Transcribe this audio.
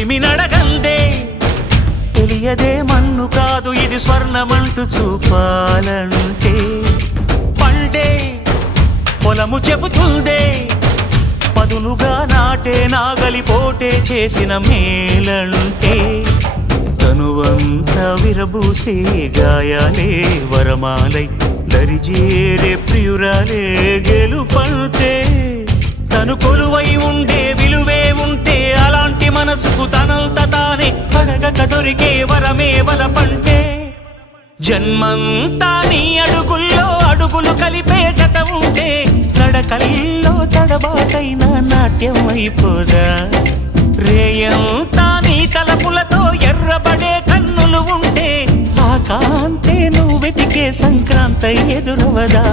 చెలిమి నడగందే తెలియదే మన్ను కాదు ఇది స్వర్ణమంటూ చూపాలంటే పండే పొలము చెబుతుందే పదునుగా నాటే నాగలిపోటే చేసిన మేలంటే తనువంతా విరబూసే గాయాలే వరమాలై దరిజేరే ప్రియురాలే గెలుపంటే తను కొలువై ఉండే విలువే ఉంటే అలాంటి మనసుకు తనంత తానే అడగక దొరికే వరమే వలపంటే జన్మంతా నీ అడుగుల్లో అడుగులు కలిపే జత ఉంటే నడకల్లో తడబాటైన నాట్యం అయిపోదా రేయంతా నీ తలపులతో ఎర్రబడే కన్నులు ఉంటే ఆ కాంతే నువ్వు వెతికే సంక్రాంతి ఎదురవదా